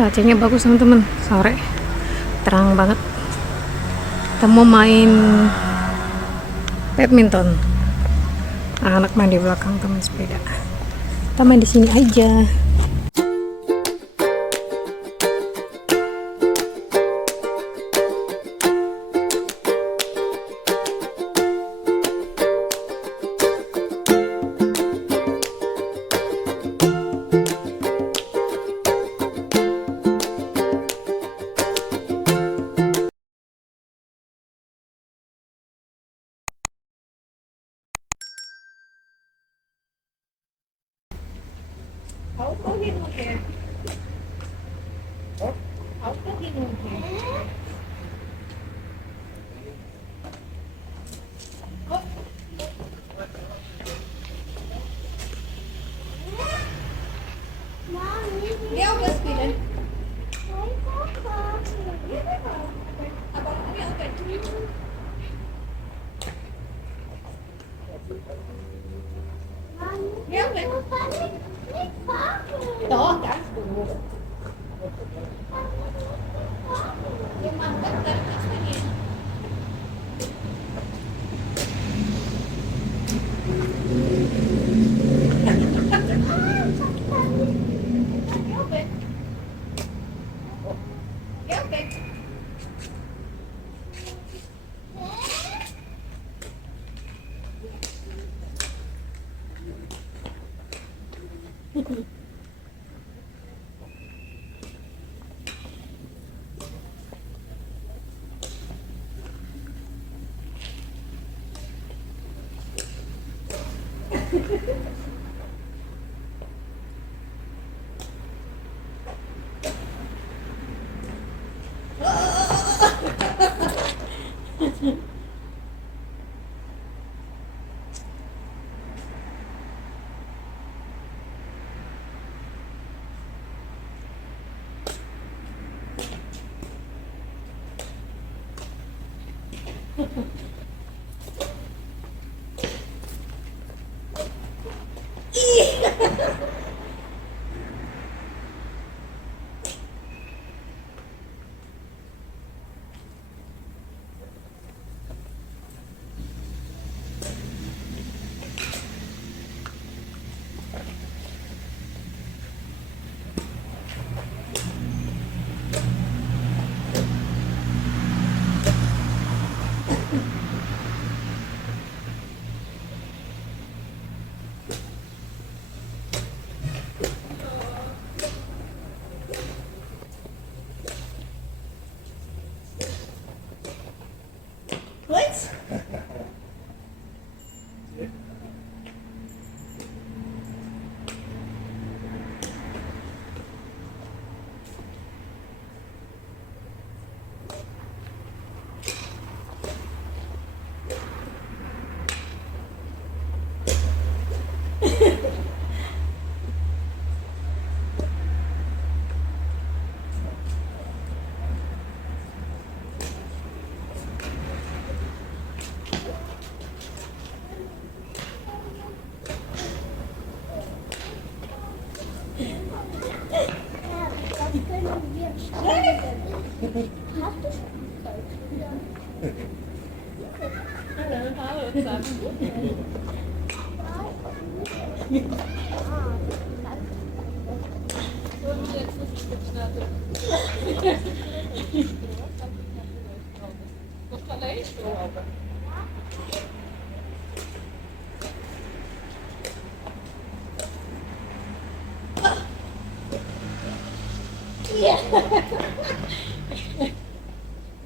Cuacanya bagus teman-teman, sore terang banget. Kita mau main badminton. Anak main di belakang teman sepeda. Kita main di sini aja.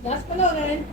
Das verloren.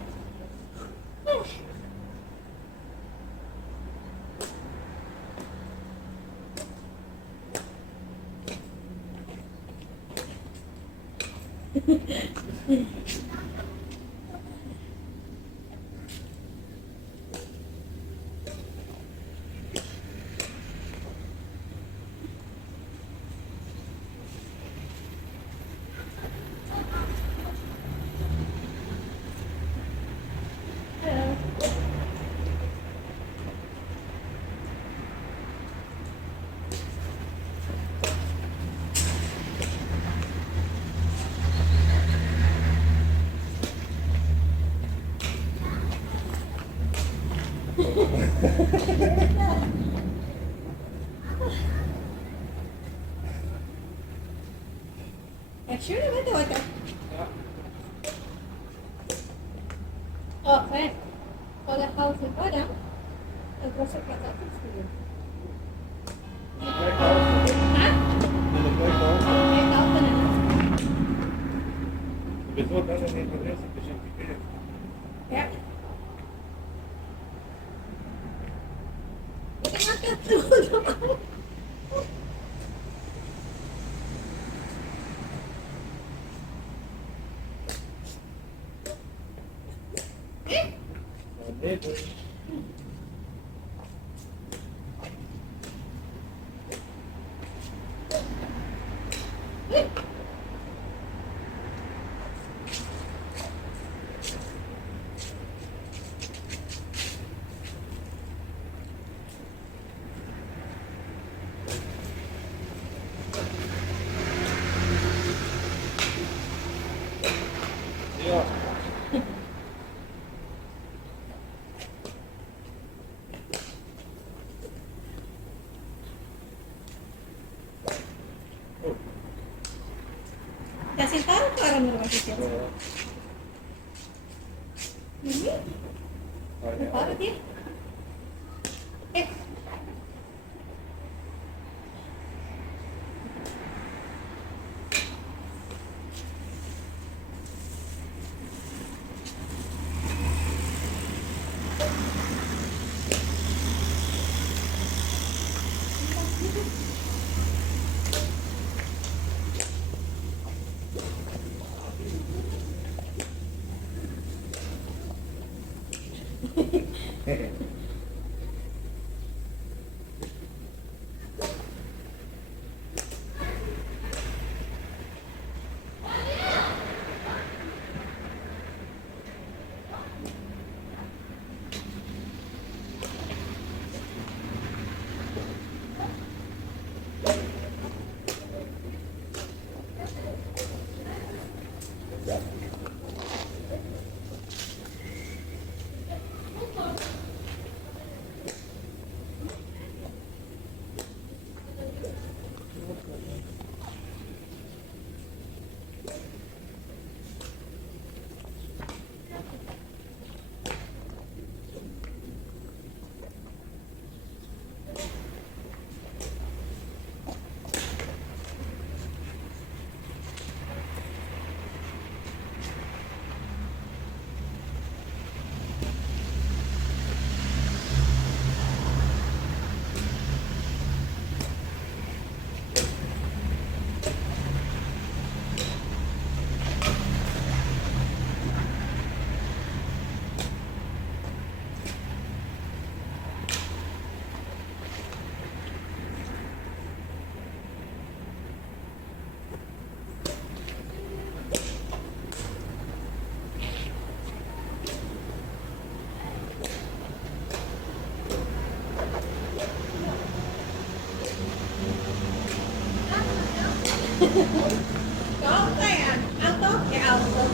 Actually, vänta. Oh, men. Kolla pausen på den. Jag får sätta det på skolan. Hä? Jag tar den. Ja. Kasih tahu ke orang rumah kita. Ini? Apa dia? Có cái áo tốt cái áo tốt.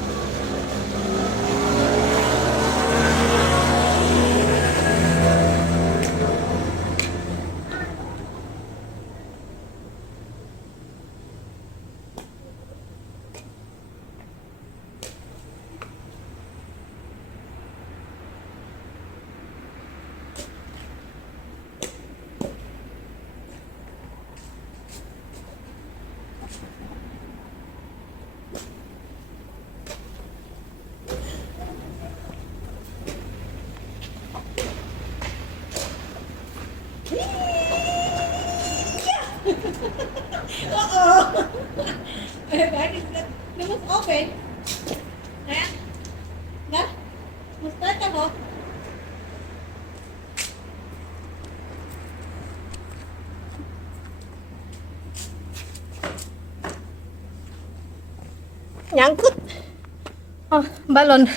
Uh-oh. Det måste open. Ja. Ja. Måste starta på. Nyangkut. Oh, balon.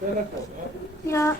Ja.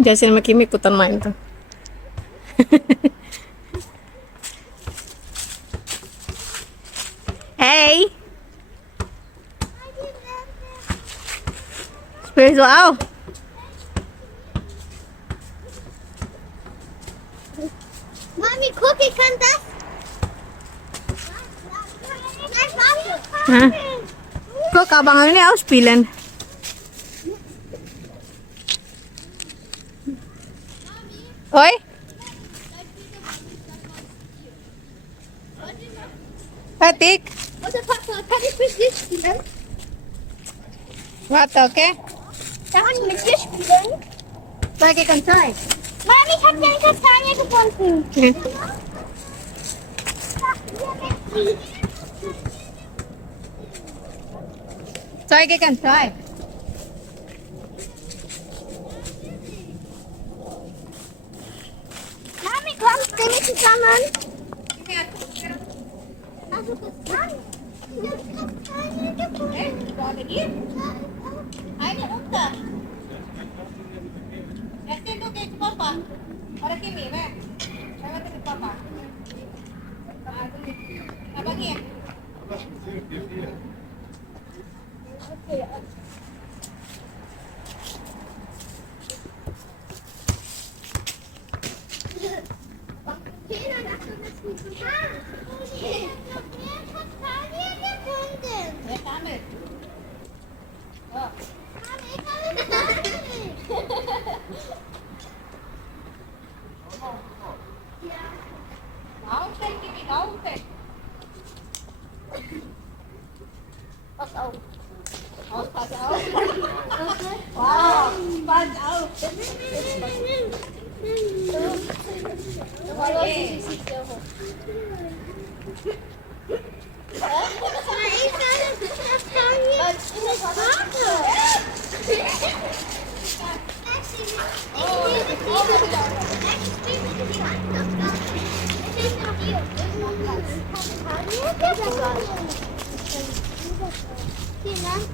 Jasin sama Kimi ikutan main tuh. Hey, spiritual. Mami, guck, ich kann das. Hah? Guck, abang ini ausspielen. Oi? Patik. Oder Papa, kann ich mit dir spielen? Warte, okay? Kann ich mit dir spielen? Zeig ich kann zeigen. Mami, ich habe eine Kastanie gefunden. Zeig ich kann zeigen. Mami, komm, bring mich zusammen. Hast du Kastanie? Ich habe Kastanie gefunden. Eine unter. Nanti tu ke papa. Orang Kimi, meh. Saya tu ke papa. Abang ni. Peter, hast du das gut gemacht? Ich habe mehr Kastanie gefunden. Saya ambil. Oh. Mami, ich habe Kastanie. Laufen, Kimi, laufen. Pass auf. Pass auf. Wow, pass auf.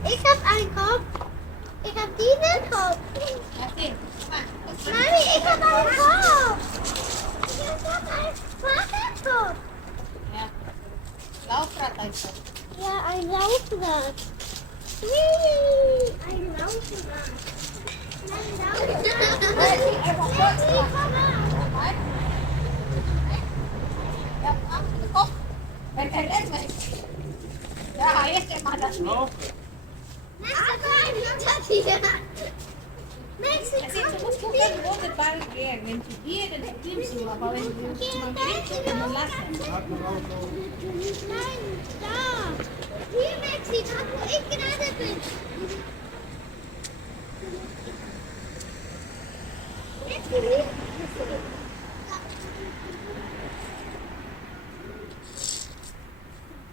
Ich habe einen Kopf. Ich habe diesen Kopf. Nanti. Mami, ich habe einen Kopf. Ich habe einen Vaterkopf. Ya. Lauf rata. Ja, ein Laufrad. Ein Laufrad. Ein Laufrad. Ya, ambil kok. Lihat, ya, ayah cek mana sih? Mexiko. Assim, du musst gucken, wo der Ball geht. Wenn du hier, dann nimmst du, aber wenn du zum Beispiel dann lassen. Nein, da. Hier Mexiko, wo ich gerade bin.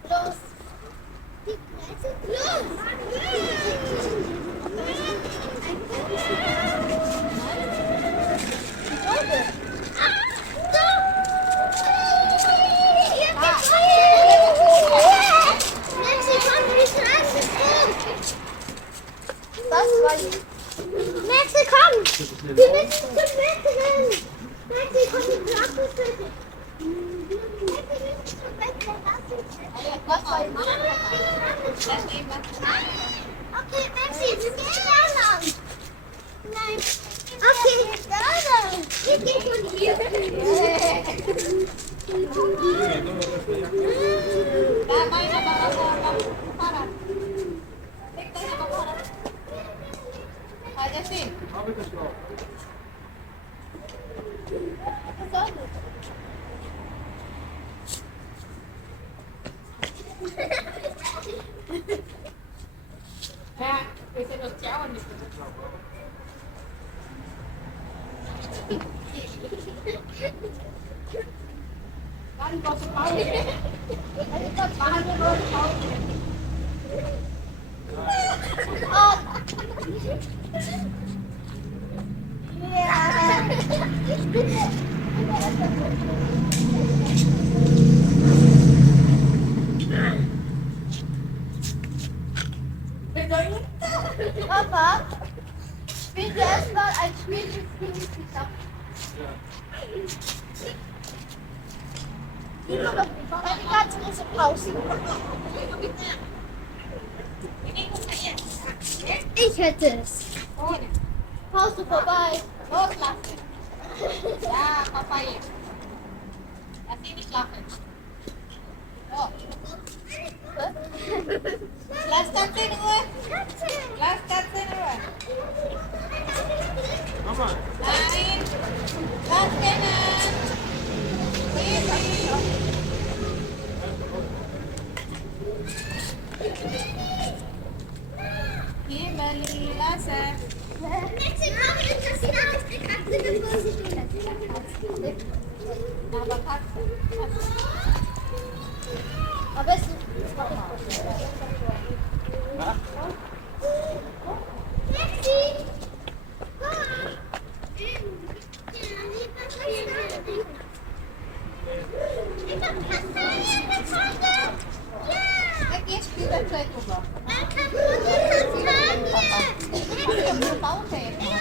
Los. Die Presse. Los. Maxi, komm! Wir müssen zum Bett rennen! Maxi, komm, die Glockenschütte! Maxi, wir müssen zum Bett rennen! Okay, Maxi, wir gehen da lang! Nein! Okay, da lang! Wir gehen von hier! Da, main sama Farah. Tek tanya sama Farah. Aja sih. Kan kau sepau. Kita bahan kau sepau. Oh. Yeah. Papa, spielt erstmal ein Spiel mit Kinderspielern. Eine ganz große Pause. Ich hätte es. Pause vorbei. Loslassen. Ja, pakai. Lass ihn nicht lachen. So. Lass das in Ruhe. Lass das in Ruhe. Nein. Lass den an. Gimbal, lass es. Aber Katze. Am besten. Lexi! Ich hab Kastanien gefunden! Ja! Jetzt spielt er gleich rüber. Ein kaputte Kastanie! Ich hab nur Baumfäden. Ich hab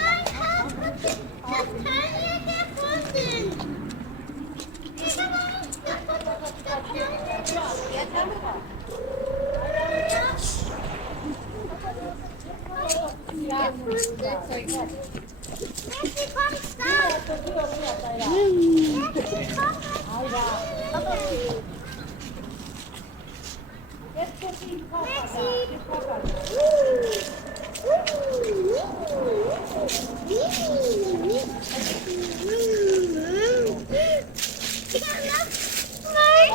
Kastanie gefunden! Ich hab Jetzt haben wir. Ja, Lexi, komm, stopp! Lexi, komm!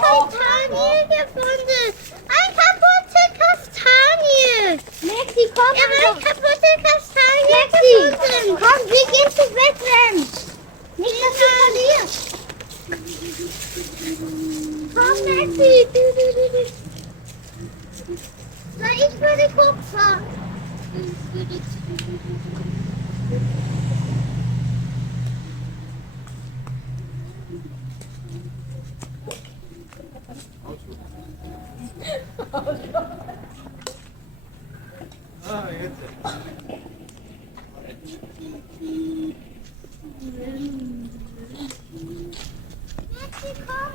Kastanie gefunden. Eine kaputte Kastanie. Lexi, komm. Ich habe eine kaputte Kastanie gefunden. Komm, wir gehen zu wegrennen. Nicht, dass du verlierst. Komm, Lexi. Na, ich würde Kupfer. Lexi, komm.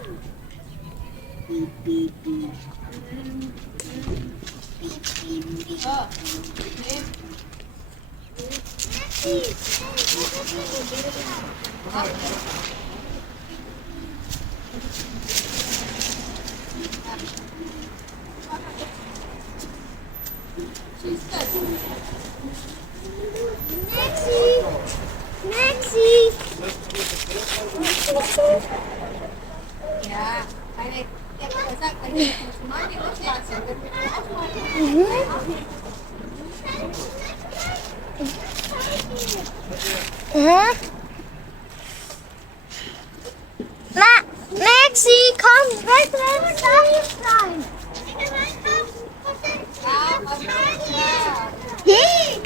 so. Ja, eine, der hat gesagt, eine meine loslassen. Maxi, komm, wegrennen, rein. Ja, was ist das? Hey!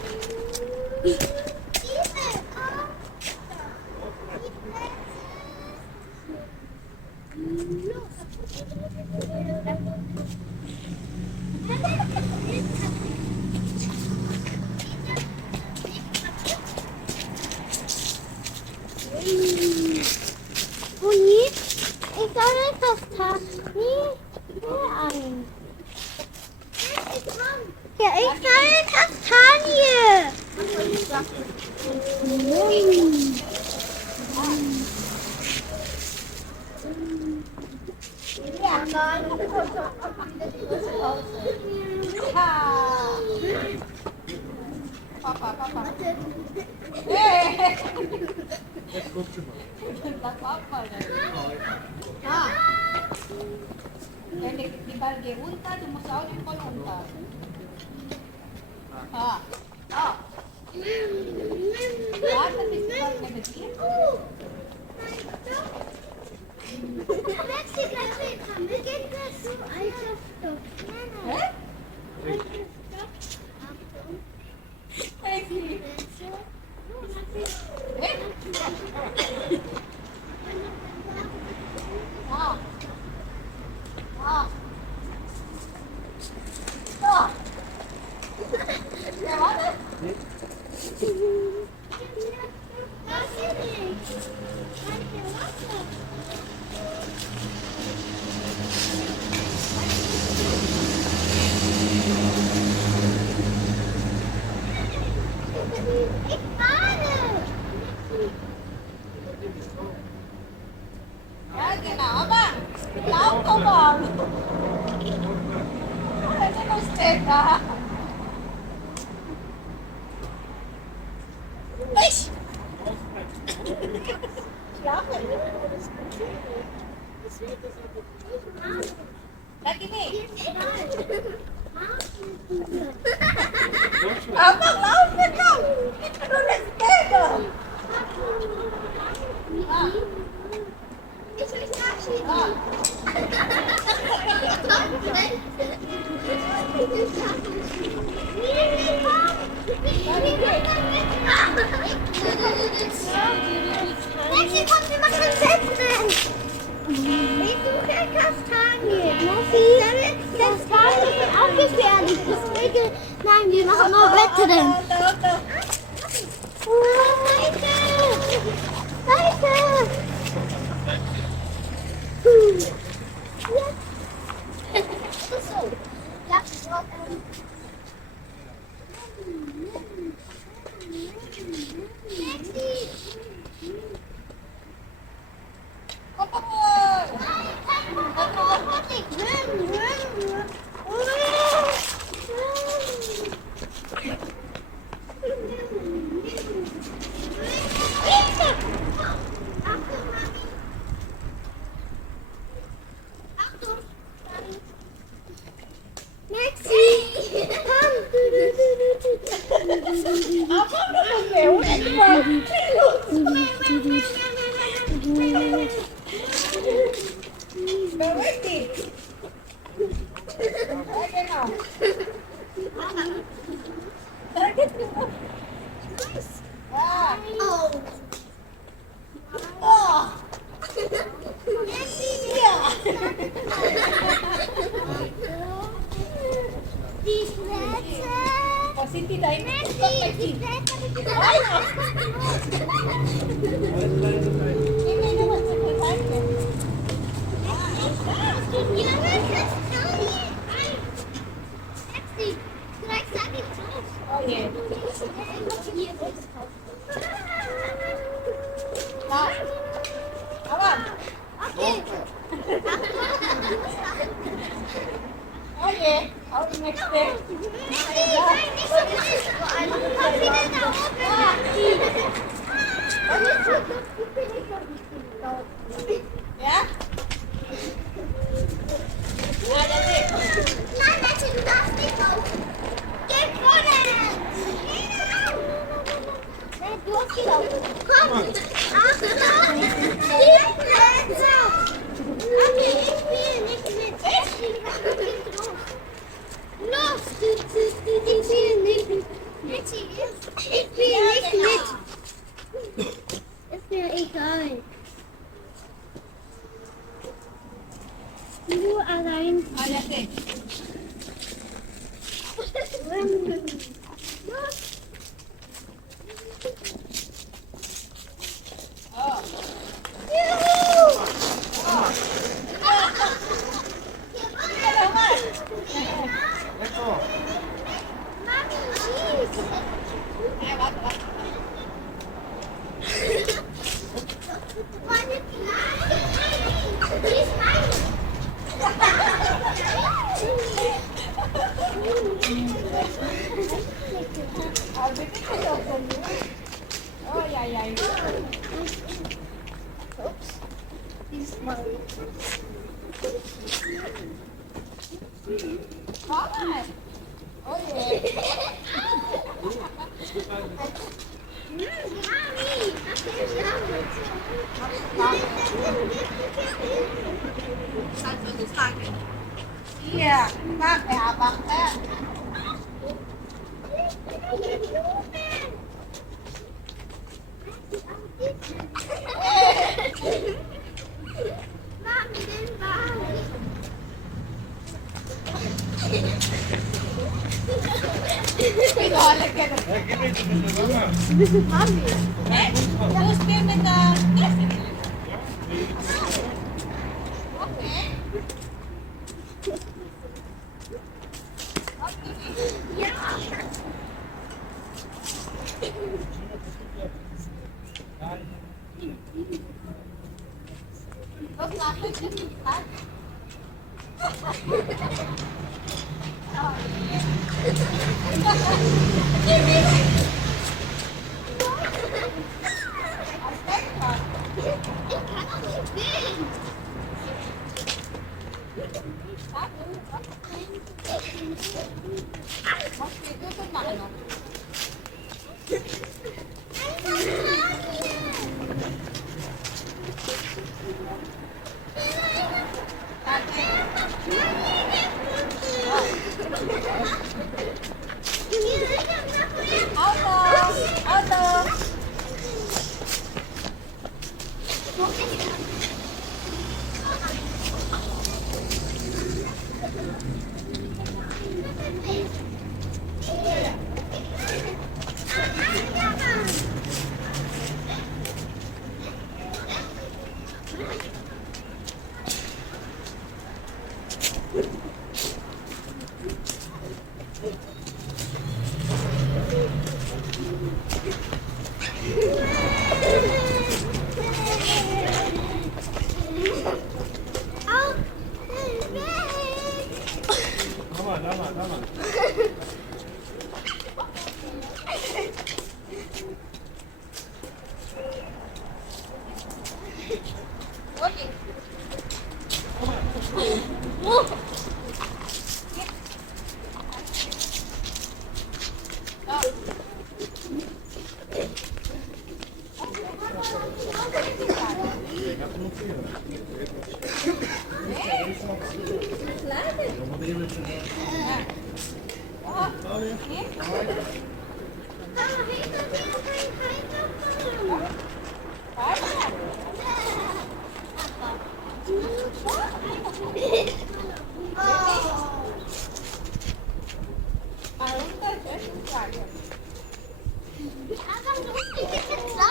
Uni, ich soll das Kastanie ein. Ja, ich soll eine Kastanie. Ja, nein. Papa, Papa. Hey! Das war mal. Ah. Wenn die Ball geht runter, du musst auch den Ball runter. Ah. Ah. Ja, das ist die Ball mit dir. Lexi, bang. Ano mo steka? Ay! Lagi nih. Abang laut kan kau? Kita udah steka. Maxi, komm, wir machen ein Setzen. Ich suche Kastanie. Kastanie auch gefährlich. Deswegen, nein, wir machen nur Wettrennen. Weiter. So. Ja, Abang udah lewat bang. Berhenti. Oke now. Oh. Oh. Iya. Die Plätze. Positi dahin. Die Plätze. Ini naman sa pagkain. Oh yeah. Nah. Awan. Oh yeah. How next day? Ya? Ada sih. Nein, Mädchen, du darfst nicht laufen. Geh vorne. Nein, du hast gelaufen. Komm. Achtung. Die Plätze. Okay, ich spiele nicht mit. Ich spiele nicht los. Los. Ich spiele nicht mit. Ich spiele nicht mit. Ist mir egal. Du allein. Ada sih. Oh. Oh ya ya. Mama. Oh yeah. Iya, Kak, abang Kak. Mami, den Ball. Pinolak ka na. Mami. Tapos kayo na okay. Ja. Los, lapit ka.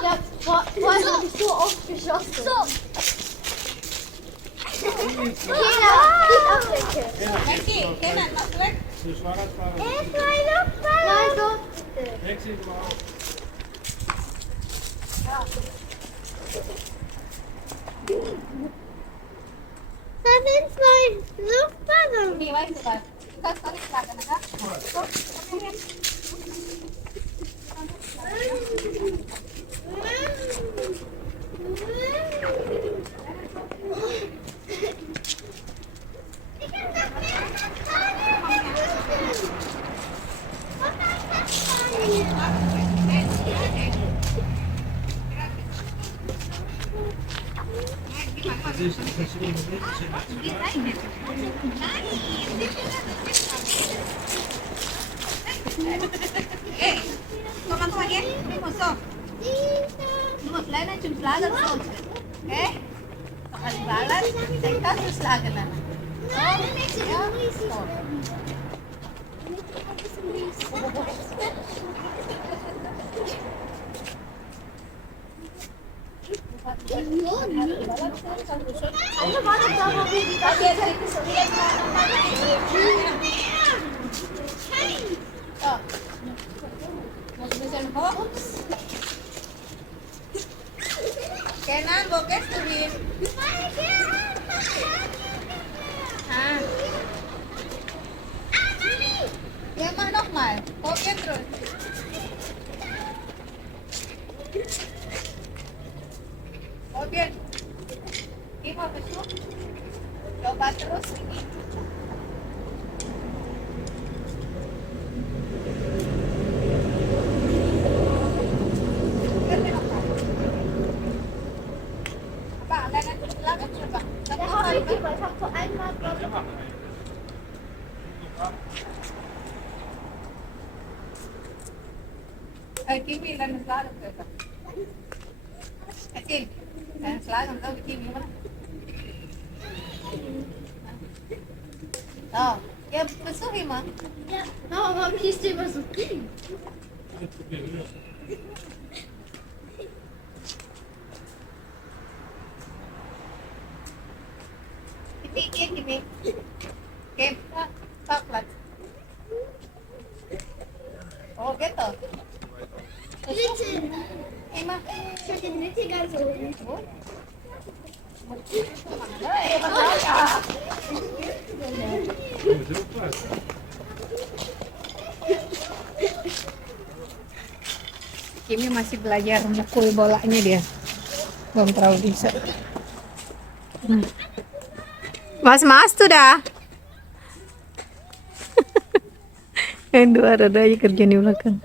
Ja, vorhin habe ich so oft geschossen. So. Lexi, Kenan, masuk weg. Ist meine Frau. Nein, so. Das sind zwei Luftballons. Nih, weißt du was? Du kannst gar nicht schlagen, oder? Komm her. Eh, kom maar lagi. Ini musuh. Moet kleiner zum Schlagen sonst. Okay? Sekali balas, saya kasih Schlagen na. Kenan, bokeh turin. Ah. Yang mana nochmal? Bokeh terus. Bokeh. Gimana besok? Coba terus ini. Kimi lang naslagan ka. Asin, naslagan ka Kimi mo na. Oh, ya besuhin mo. No, aber wie ist immer so drin? Kimi. Kim, coklat. Oh, gitu. Bitte. Emma. Ich hatte den Mitte ganz oben. Ini masih belajar mukul bolanya dia. Belum terlalu bisa. Mas tuh dah. Yang dua ada aja kerja di belakang.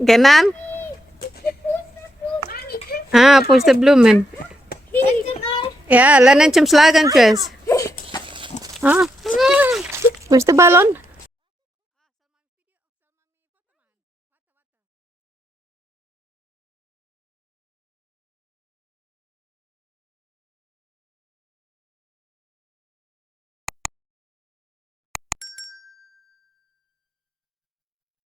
Kenan? Push the bloemen. Ja, laat hem slagen, Chris. Push the ballon.